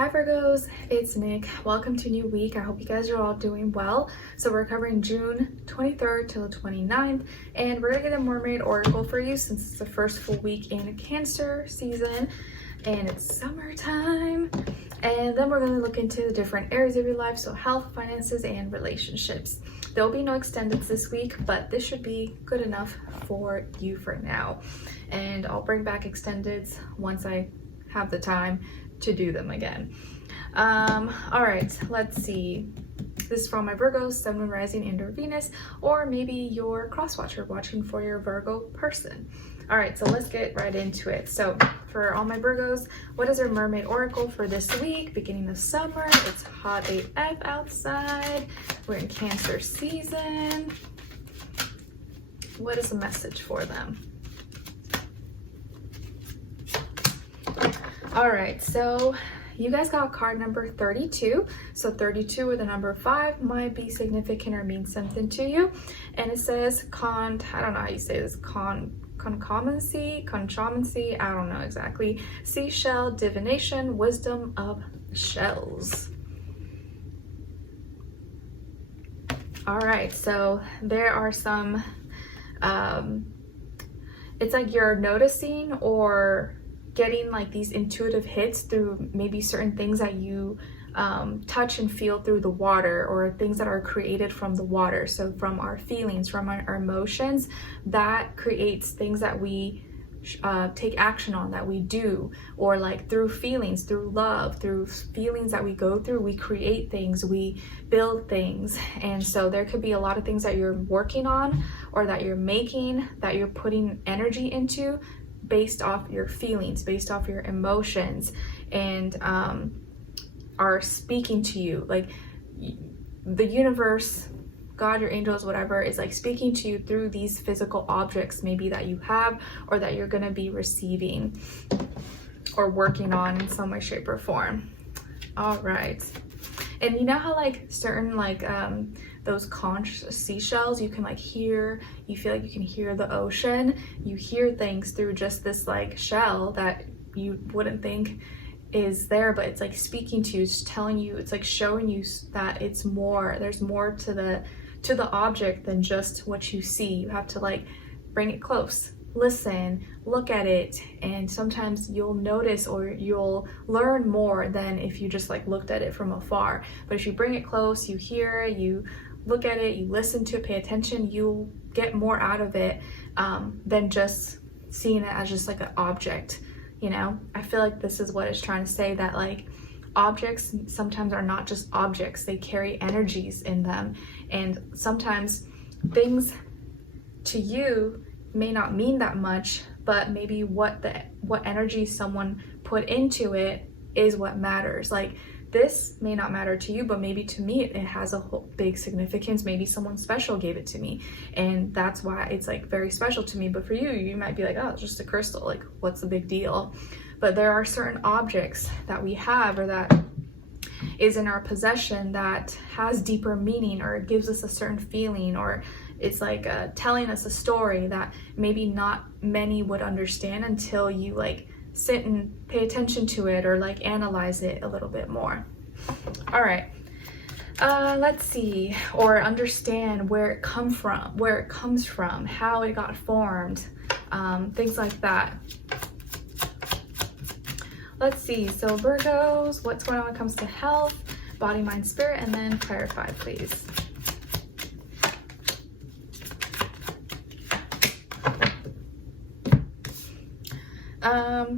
Hi Virgos, it's Nick. Welcome to a new week. I hope you guys are all doing well. So we're covering June 23rd till the 29th, and we're gonna get a mermaid oracle for you since it's the first full week in Cancer season and it's summertime. And then we're gonna look into the different areas of your life, so health, finances, and relationships. There'll be no extendeds this week, but this should be good enough for you for now. And I'll bring back extendeds once I have the time to do them again. All right, let's see. This is for all my Virgos, Sun, Moon, Rising, and or Venus, or maybe your cross-watcher watching for your Virgo person. All right, so let's get right into it. So for all my Virgos, what is our mermaid oracle for this week? Beginning of summer, it's hot AF outside. We're in Cancer season. What is the message for them? All right, so you guys got card number 32. So 32 with the number 5 might be significant or mean something to you. And it says I don't know how you say this, concomancy, I don't know exactly. Seashell, divination, wisdom of shells. All right, so there are some, it's like you're noticing or getting like these intuitive hits through maybe certain things that you touch and feel through the water, or things that are created from the water. So from our feelings, from our emotions, that creates things that we take action on, that we do, or like through feelings, through love, through feelings that we go through, we create things, we build things. And so there could be a lot of things that you're working on or that you're making, that you're putting energy into based off your feelings, based off your emotions, and are speaking to you. Like the universe, God, your angels, whatever, is like speaking to you through these physical objects maybe that you have, or that you're going to be receiving or working on in some way, shape, or form. All right. And you know how like certain like those conch seashells, you can like hear, you feel like you can hear the ocean, you hear things through just this like shell that you wouldn't think is there, but it's like speaking to you, it's telling you, it's like showing you that it's more, there's more to the object than just what you see. You have to like bring it close, listen, look at it, and sometimes you'll notice or you'll learn more than if you just like looked at it from afar. But if you bring it close, you hear it, you look at it, you listen to it, pay attention, you'll get more out of it than just seeing it as just like an object. You know, I feel like this is what it's trying to say, that like objects sometimes are not just objects, they carry energies in them. And sometimes things to you may not mean that much, but maybe what energy someone put into it is what matters. Like this may not matter to you, but maybe to me it has a whole big significance. Maybe someone special gave it to me, and that's why it's like very special to me. But for you, you might be like, oh, it's just a crystal, like what's the big deal? But there are certain objects that we have, or that is in our possession, that has deeper meaning, or it gives us a certain feeling, or it's like telling us a story that maybe not many would understand until you like sit and pay attention to it, or like analyze it a little bit more. All right, let's see, or understand where it comes from, how it got formed, things like that. Let's see, so Virgos, what's going on when it comes to health, body, mind, spirit, and then clarify, please.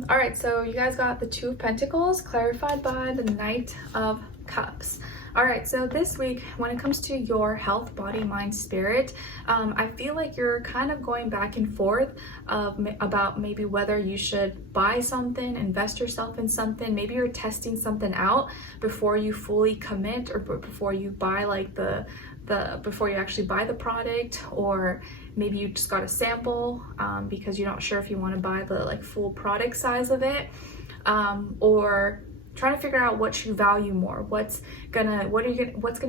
All right, so you guys got the 2 of Pentacles clarified by the Knight of Cups. All right, so this week, when it comes to your health, body, mind, spirit, I feel like you're kind of going back and forth about maybe whether you should buy something, invest yourself in something. Maybe you're testing something out before you fully commit, or before you buy like before you actually buy the product, or maybe you just got a sample because you're not sure if you want to buy the like full product size of it, or trying to figure out what you value more, what's gonna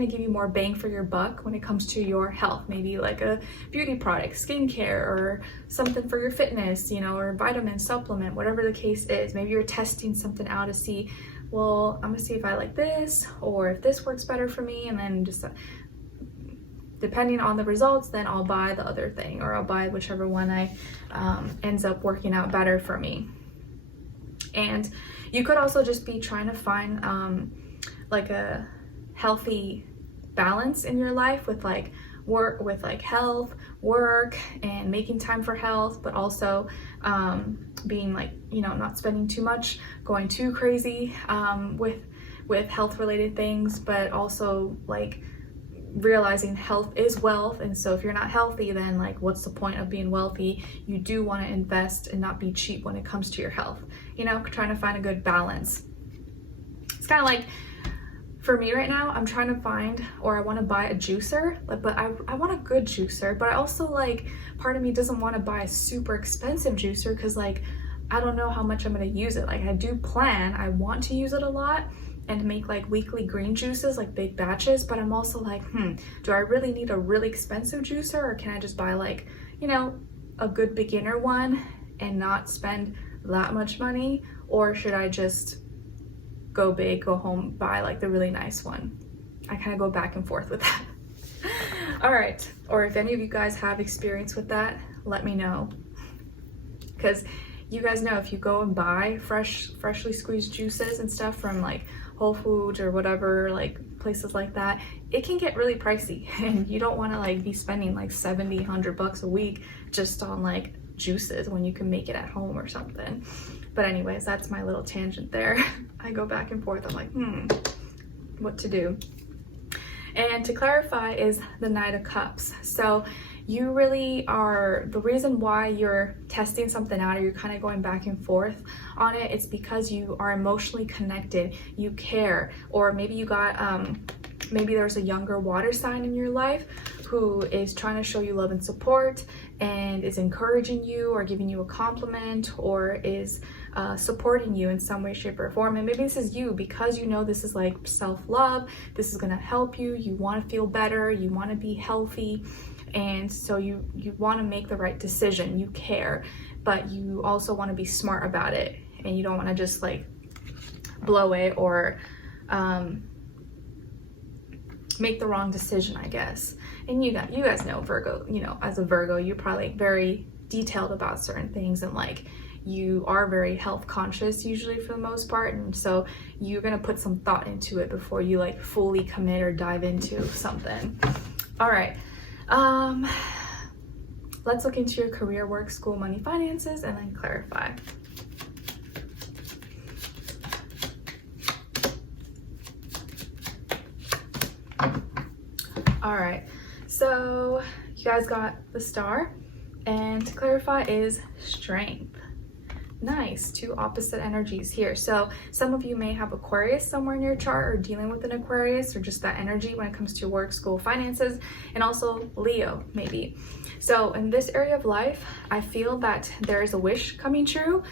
give you more bang for your buck when it comes to your health. Maybe like a beauty product, skincare, or something for your fitness, you know, or vitamin supplement, whatever the case is. Maybe you're testing something out to see well, I'm gonna see if I like this or if this works better for me, and then just depending on the results, then I'll buy the other thing, or I'll buy whichever one I ends up working out better for me. And you could also just be trying to find like a healthy balance in your life with like work, with like health, work, and making time for health, but also being like, you know, not spending too much, going too crazy with health related things, but also like realizing health is wealth. And so if you're not healthy, then like what's the point of being wealthy? You do want to invest and not be cheap when it comes to your health, you know, trying to find a good balance. It's kind of like, for me right now, I'm trying to find, or I want to buy a juicer, but I want a good juicer, but I also like, part of me doesn't want to buy a super expensive juicer because like, I don't know how much I'm going to use it. Like I do plan, I want to use it a lot and make like weekly green juices, like big batches, but I'm also like, do I really need a really expensive juicer, or can I just buy like, you know, a good beginner one and not spend that much money? Or should I just go big, go home, buy like the really nice one? I kind of go back and forth with that. All right, or if any of you guys have experience with that, let me know, because you guys know if you go and buy freshly squeezed juices and stuff from like Whole Foods or whatever, like places like that, it can get really pricey, and you don't want to like be spending like $70-100 a week just on like juices when you can make it at home or something. But anyways, that's my little tangent there. I go back and forth. I'm like, what to do? And to clarify is the Knight of Cups. So you really are, the reason why you're testing something out, or you're kind of going back and forth on it, it's because you are emotionally connected, you care, or maybe you got, maybe there's a younger water sign in your life who is trying to show you love and support and is encouraging you or giving you a compliment, or is supporting you in some way, shape, or form. And maybe this is you, because you know this is like self-love, this is going to help you, you want to feel better, you want to be healthy, and so you want to make the right decision, you care, but you also want to be smart about it, and you don't want to just like blow it or make the wrong decision, I guess. And you guys know Virgo, you know, as a Virgo, you're probably very detailed about certain things, and like you are very health conscious usually for the most part, and so you're gonna put some thought into it before you like fully commit or dive into something. All right, let's look into your career, work, school, money, finances, and then clarify. All right, so you guys got the Star, and to clarify is Strength. Nice, two opposite energies here. So some of you may have Aquarius somewhere in your chart, or dealing with an Aquarius, or just that energy when it comes to work, school, finances, and also Leo maybe. So in this area of life, I feel that there is a wish coming true.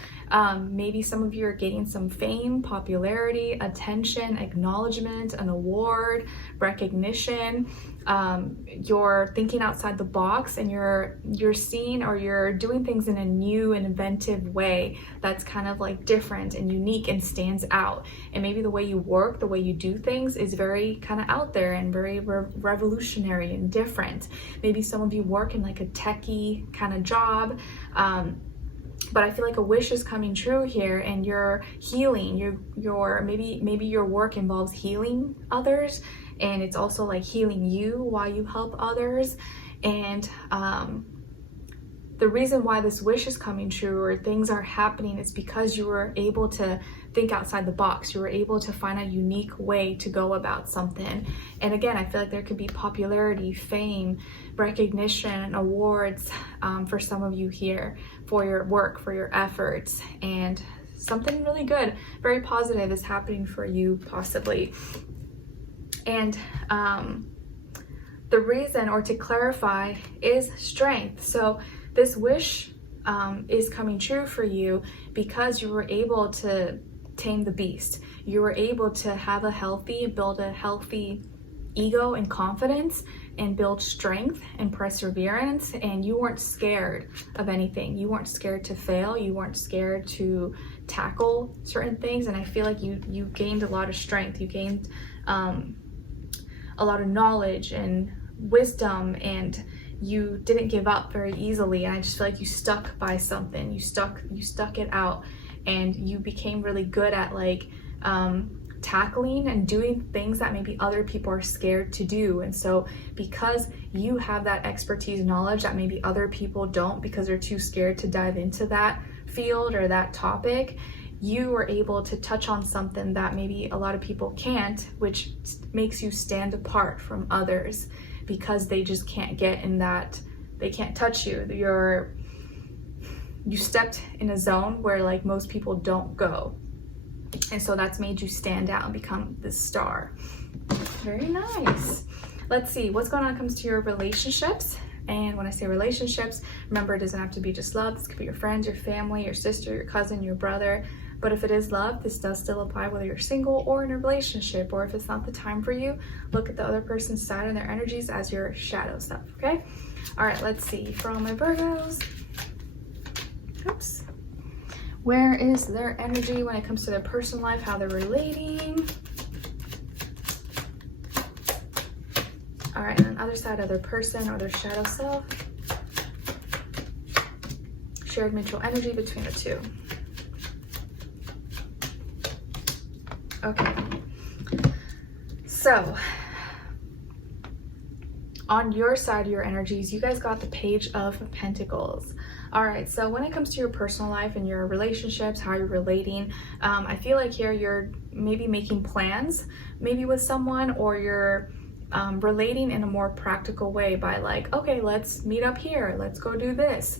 Maybe some of you are getting some fame, popularity, attention, acknowledgement, an award, recognition. You're thinking outside the box, and you're seeing, or you're doing things in a new and inventive way that's kind of like different and unique and stands out. And maybe the way you work, the way you do things is very kind of out there and very revolutionary and different. Maybe some of you work in like a techie kind of job, but I feel like a wish is coming true here, and you're healing. Maybe your work involves healing others, and it's also like healing you while you help others. And the reason why this wish is coming true, or things are happening, is because you were able to think outside the box. You were able to find a unique way to go about something. And again, I feel like there could be popularity, fame, recognition, awards for some of you here for your work, for your efforts, and something really good, very positive is happening for you possibly. And the reason, or to clarify, is Strength. So this wish is coming true for you because you were able to tame the beast. You were able to have build a healthy ego and confidence, and build strength and perseverance, and you weren't scared of anything. You weren't scared to fail. You weren't scared to tackle certain things. And I feel like you gained a lot of strength, you gained a lot of knowledge and wisdom, and you didn't give up very easily. And I just feel like you stuck by something, you stuck it out, and you became really good at like tackling and doing things that maybe other people are scared to do. And so because you have that expertise, knowledge that maybe other people don't, because they're too scared to dive into that field or that topic, you were able to touch on something that maybe a lot of people can't, which makes you stand apart from others, because they just can't get in that, they can't touch you. You stepped in a zone where like most people don't go. And so that's made you stand out and become this star. Very nice. Let's see what's going on when it comes to your relationships. And when I say relationships, remember, it doesn't have to be just love. This could be your friends, your family, your sister, your cousin, your brother. But if it is love, this does still apply whether you're single or in a relationship. Or if it's not the time for you, look at the other person's side and their energies as your shadow self, okay? All right, let's see. For all my Virgos, oops. Where is their energy when it comes to their personal life, how they're relating? All right, and then other side of their person or their shadow self. Shared mutual energy between the two. Okay, so on your side of your energies, you guys got the Page of Pentacles. All right, so when it comes to your personal life and your relationships, how you're relating, I feel like here you're maybe making plans, maybe with someone, or you're relating in a more practical way by like, okay, let's meet up here, let's go do this.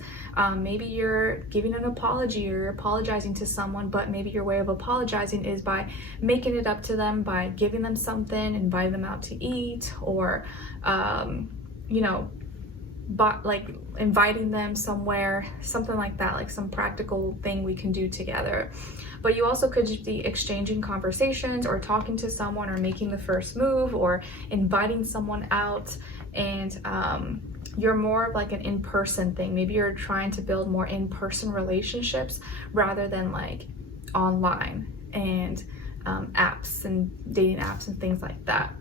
Maybe you're giving an apology or you're apologizing to someone, but maybe your way of apologizing is by making it up to them, by giving them something, inviting them out to eat, or you know, but like inviting them somewhere, something like that, like some practical thing we can do together. But you also could just be exchanging conversations or talking to someone or making the first move or inviting someone out, and you're more of like an in-person thing. Maybe you're trying to build more in-person relationships rather than like online and apps and dating apps and things like that.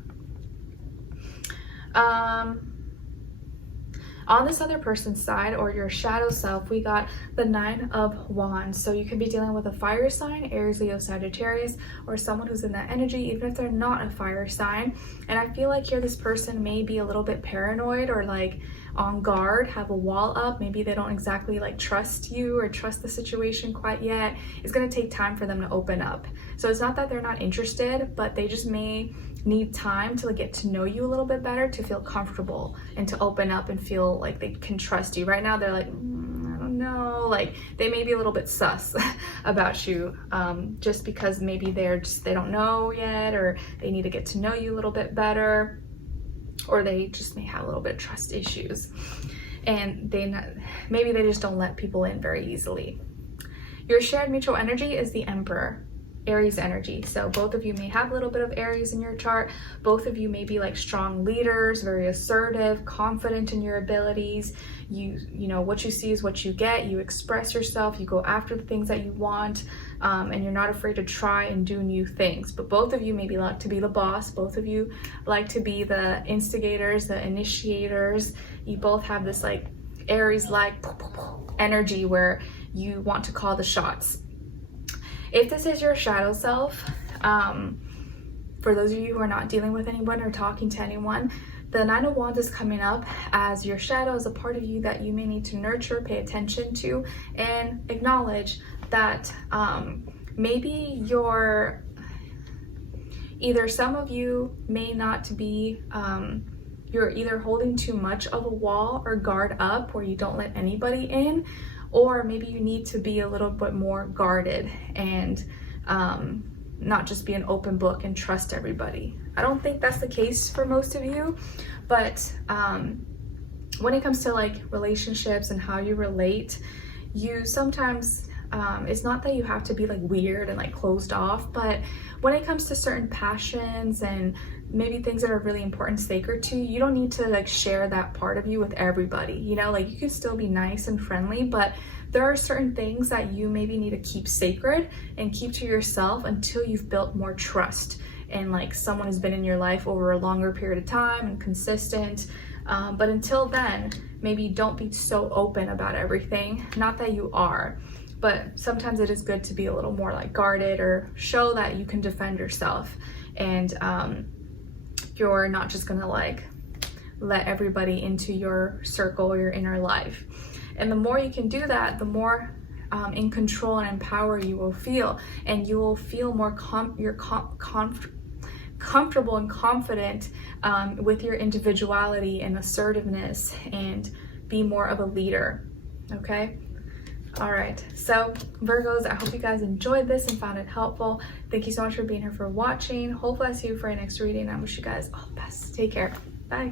On this other person's side or your shadow self, we got the Nine of Wands. So you could be dealing with a fire sign, Aries, Leo, Sagittarius, or someone who's in that energy, even if they're not a fire sign. And I feel like here this person may be a little bit paranoid or like on guard, have a wall up. Maybe they don't exactly like trust you or trust the situation quite yet. It's going to take time for them to open up. So it's not that they're not interested, but they just may need time to get to know you a little bit better, to feel comfortable and to open up and feel like they can trust you. Right now they're like, I don't know, like they may be a little bit sus about you, just because maybe they don't know yet, or they need to get to know you a little bit better, or they just may have a little bit of trust issues, and maybe they just don't let people in very easily. Your shared mutual energy is the Emperor, Aries energy. So both of you may have a little bit of Aries in your chart. Both of you may be like strong leaders, very assertive, confident in your abilities. You know, what you see is what you get. You express yourself, you go after the things that you want, and you're not afraid to try and do new things. But both of you maybe like to be the boss. Both of you like to be the instigators, the initiators. You both have this like Aries-like energy where you want to call the shots. If this is your shadow self, for those of you who are not dealing with anyone or talking to anyone, the Nine of Wands is coming up as your shadow, is a part of you that you may need to nurture, pay attention to, and acknowledge that maybe either some of you may not be, you're either holding too much of a wall or guard up where you don't let anybody in, or maybe you need to be a little bit more guarded and not just be an open book and trust everybody. I don't think that's the case for most of you, but when it comes to like relationships and how you relate, you sometimes, it's not that you have to be like weird and like closed off, but when it comes to certain passions and maybe things that are really important, sacred to you, you don't need to like share that part of you with everybody, you know, like you can still be nice and friendly, but there are certain things that you maybe need to keep sacred and keep to yourself until you've built more trust and like someone has been in your life over a longer period of time and consistent. But until then, maybe don't be so open about everything. Not that you are, but sometimes it is good to be a little more like guarded or show that you can defend yourself, and you're not just gonna like let everybody into your circle or your inner life. And the more you can do that, the more in control and empowered you will feel, and you will feel more comfortable and confident with your individuality and assertiveness, and be more of a leader. Okay? All right, so Virgos, I hope you guys enjoyed this and found it helpful. Thank you so much for being here, for watching. Hopefully I see you for our next reading. I wish you guys all the best. Take care. Bye.